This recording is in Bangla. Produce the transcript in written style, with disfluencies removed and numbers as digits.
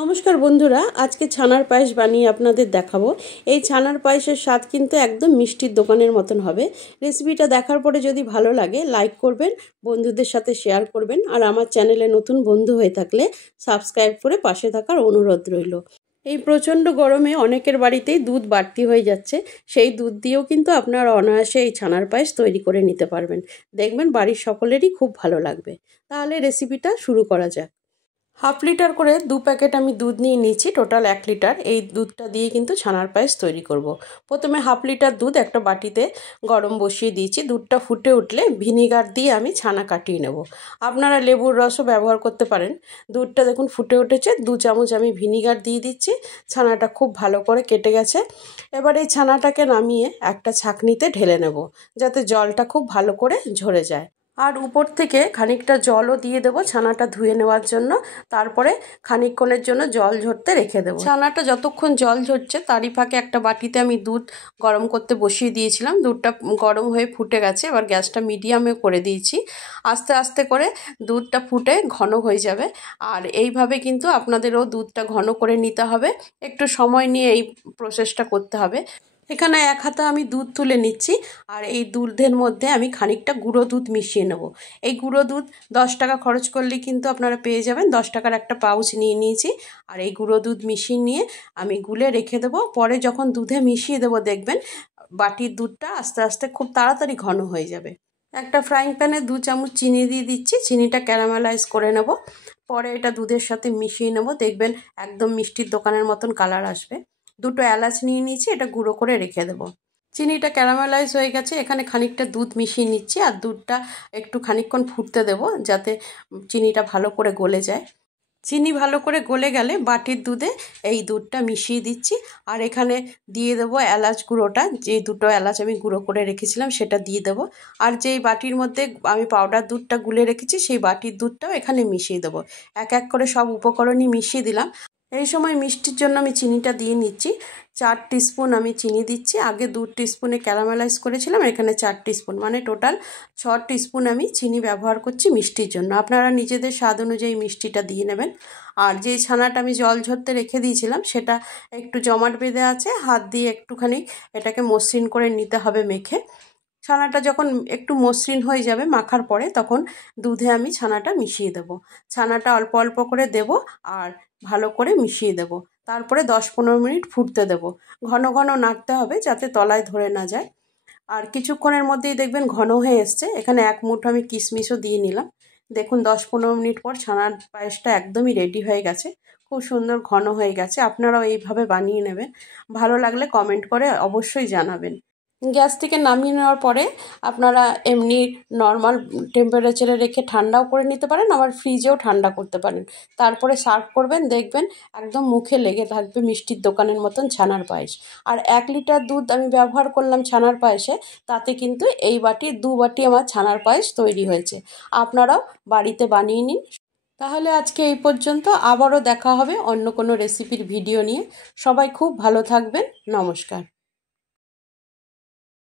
নমস্কার বন্ধুরা, আজকে ছানার পায়েস বানিয়ে আপনাদের দেখাবো। এই ছানার পায়েসের স্বাদ কিন্তু একদম মিষ্টির দোকানের মতন হবে। রেসিপিটা দেখার পরে যদি ভালো লাগে লাইক করবেন, বন্ধুদের সাথে শেয়ার করবেন, আর আমার চ্যানেলে নতুন বন্ধু হয়ে থাকলে সাবস্ক্রাইব করে পাশে থাকার অনুরোধ রইল। এই প্রচণ্ড গরমে অনেকের বাড়িতেই দুধ বাড়তি হয়ে যাচ্ছে, সেই দুধ দিয়েও কিন্তু আপনারা অনায়াসে এই ছানার পায়েস তৈরি করে নিতে পারবেন। দেখবেন বাড়ির সকলেরই খুব ভালো লাগবে। তাহলে রেসিপিটা শুরু করা যাক। 1/2 লিটার করে 2 প্যাকেট আমি দুধ নিয়ে নিচ্ছি, টোটাল 1 লিটার। এই দুধটা দিয়ে কিন্তু ছানার পায়েস তৈরি করব। প্রথমে 1/2 লিটার দুধ একটা বাটিতে গরম বসিয়ে দিয়েছি। দুধটা ফুটে উঠলে ভিনিগার দিয়ে আমি ছানা কাটিয়ে নেব। আপনারা লেবুর রসও ব্যবহার করতে পারেন। দুধটা দেখুন ফুটে উঠেছে, 2 চামচ আমি ভিনিগার দিয়ে দিচ্ছি। ছানাটা খুব ভালো করে কেটে গেছে। এবার এই ছানাটাকে নামিয়ে একটা ছাঁকনিতে ঢেলে নেব, যাতে জলটা খুব ভালো করে ঝরে যায়। আর উপর থেকে খানিকটা জলও দিয়ে দেবো ছানাটা ধুয়ে নেওয়ার জন্য। তারপরে খানিকক্ষণের জন্য জল ঝরতে রেখে দেবো। ছানাটা যতক্ষণ জল ঝরছে তারই ফাঁকে একটা বাটিতে আমি দুধ গরম করতে বসিয়ে দিয়েছিলাম। দুধটা গরম হয়ে ফুটে গেছে। এবার গ্যাসটা মিডিয়ামে করে দিয়েছি। আস্তে আস্তে করে দুধটা ফুটে ঘন হয়ে যাবে। আর এইভাবে কিন্তু আপনাদেরও দুধটা ঘন করে নিতে হবে। একটু সময় নিয়ে এই প্রসেসটা করতে হবে। এখানে 1 হাতা আমি দুধ তুলে নিচ্ছি, আর এই দুধের মধ্যে আমি খানিকটা গুঁড়ো দুধ মিশিয়ে নেব। এই গুঁড়ো দুধ 10 টাকা খরচ করলেই কিন্তু আপনারা পেয়ে যাবেন। 10 টাকার একটা পাউচ নিয়ে নিয়েছি। আর এই গুঁড়ো দুধ মিশিয়ে নিয়ে আমি গুলে রেখে দেবো। পরে যখন দুধে মিশিয়ে দেবো দেখবেন বাটির দুধটা আস্তে আস্তে খুব তাড়াতাড়ি ঘন হয়ে যাবে। একটা ফ্রাইং প্যানে 2 চামচ চিনি দিয়ে দিচ্ছি। চিনিটা ক্যারামেলাইজ করে নেব। পরে এটা দুধের সাথে মিশিয়ে নেব। দেখবেন একদম মিষ্টির দোকানের মতন কালার আসবে। 2টো এলাচ নিয়ে নিয়েছি, এটা গুঁড়ো করে রেখে দেবো। চিনিটা ক্যারামেলাইজ হয়ে গেছে। এখানে খানিকটা দুধ মিশিয়ে নিচ্ছি, আর দুধটা একটু খানিকক্ষণ ফুটতে দেবো যাতে চিনিটা ভালো করে গলে যায়। চিনি ভালো করে গলে গেলে বাটির দুধে এই দুধটা মিশিয়ে দিচ্ছি। আর এখানে দিয়ে দেবো এলাচ গুঁড়োটা, যে 2টো এলাচ আমি গুঁড়ো করে রেখেছিলাম সেটা দিয়ে দেবো। আর যেই বাটির মধ্যে আমি পাউডার দুধটা গুলে রেখেছি সেই বাটির দুধটাও এখানে মিশিয়ে দেবো। এক এক করে সব উপকরণই মিশিয়ে দিলাম। এই সময় মিষ্টির জন্য আমি চিনিটা দিয়ে নিচ্ছি। 4 টিস্পুন আমি চিনি দিচ্ছি। আগে 2 টিস্পুনে ক্যারামেলাইজ করেছিলাম, এখানে 4 টিস্পুন, মানে টোটাল 6 টিস্পুন আমি চিনি ব্যবহার করছি মিষ্টির জন্য। আপনারা নিজেদের স্বাদ অনুযায়ী মিষ্টিটা দিয়ে নেবেন। আর যেই ছানাটা আমি জল ঝরতে রেখে দিয়েছিলাম সেটা একটু জমাট বেঁধে আছে, হাত দিয়ে একটুখানি এটাকে মসৃণ করে নিতে হবে মেখে। ছানাটা যখন একটু মসৃণ হয়ে যাবে মাখার পরে, তখন দুধে আমি ছানাটা মিশিয়ে দেব। ছানাটা অল্প অল্প করে দেব আর ভালো করে মিশিয়ে দেব। তারপরে 10-15 মিনিট ফুটতে দেব। ঘন ঘন নাড়তে হবে যাতে তলায় ধরে না যায়। আর কিছুক্ষণের মধ্যেই দেখবেন ঘন হয়ে এসছে। এখানে 1 মুঠো আমি কিশমিশও দিয়ে নিলাম। দেখুন 10-15 মিনিট পর ছানার পায়েসটা একদমই রেডি হয়ে গেছে। খুব সুন্দর ঘন হয়ে গেছে। আপনারাও এইভাবে বানিয়ে নেবেন। ভালো লাগলে কমেন্ট করে অবশ্যই জানাবেন। গ্যাস থেকে নামিয়ে নেওয়ার পরে আপনারা এমনি নর্মাল টেম্পারেচারে রেখে ঠান্ডাও করে নিতে পারেন, আবার ফ্রিজেও ঠান্ডা করতে পারেন। তারপরে সার্ভ করবেন, দেখবেন একদম মুখে লেগে থাকবে মিষ্টির দোকানের মতন ছানার পায়েস। আর 1 লিটার দুধ আমি ব্যবহার করলাম ছানার পায়েসে, তাতে কিন্তু এই বাটি 2 বাটি আমার ছানার পায়েস তৈরি হয়েছে। আপনারাও বাড়িতে বানিয়ে নিন। তাহলে আজকে এই পর্যন্ত। আবারও দেখা হবে অন্য কোনো রেসিপির ভিডিও নিয়ে। সবাই খুব ভালো থাকবেন। নমস্কার।